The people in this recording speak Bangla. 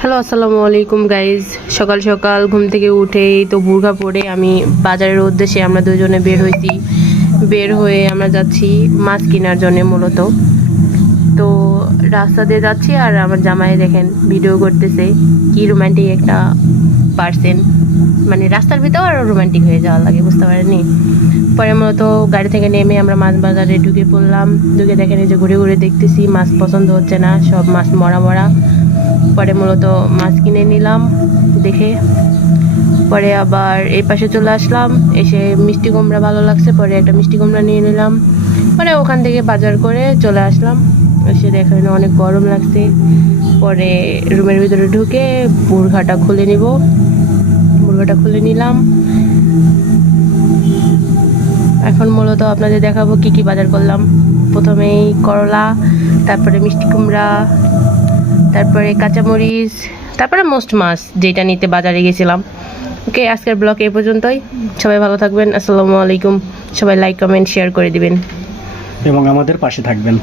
হ্যালো, আসসালামু আলাইকুম গাইজ। সকাল সকাল ঘুম থেকে উঠেই তো বুরখা পরে আমি বাজারের উদ্দেশ্যে আমরা দুজনে বের হয়েছি। বের হয়ে আমরা যাচ্ছি মাছ কেনার জন্য মূলত। তো রাস্তা দিয়ে যাচ্ছি আর আমার জামাই দেখেন ভিডিও করতেছে। কি রোমান্টিক একটা পার্সন, মানে রাস্তার ভিতর আরও রোমান্টিক হয়ে যাওয়া লাগে, বুঝতে পারেনি। পরে মূলত গাড়ি থেকে নেমে আমরা মাছ বাজারে ঢুকে পড়লাম। ঢুকে দেখেন এই যে ঘুরে ঘুরে দেখতেছি, মাছ পছন্দ হচ্ছে না, সব মাছ মরা মরা। পরে মূলত মাছ কিনে নিলাম দেখে। পরে আবার এই পাশে চলে আসলাম, এসে মিষ্টি কুমড়া ভালো লাগছে, পরে একটা মিষ্টি কুমড়া নিয়ে নিলাম। পরে ওখান থেকে বাজার করে চলে আসলাম। এসে দেখেন অনেক গরম লাগছে। পরে রুমের ভিতরে ঢুকে বুরখাটা খুলে নিব। বুরখাটা খুলে নিলাম। এখন মূলত আপনাদের দেখাবো কি কি বাজার করলাম। প্রথমেই করলা, তারপরে মিষ্টি কুমড়া, তারপরে কাঁচামরিচ, তারপরে মোস্ট মাছ যেটা নিতে বাজারে গেছিলাম। ওকে, আজকের ব্লগ এই পর্যন্তই। সবাই ভালো থাকবেন। আসসালামু আলাইকুম। সবাই লাইক কমেন্ট শেয়ার করে দিবেন এবং আমাদের পাশে থাকবেন।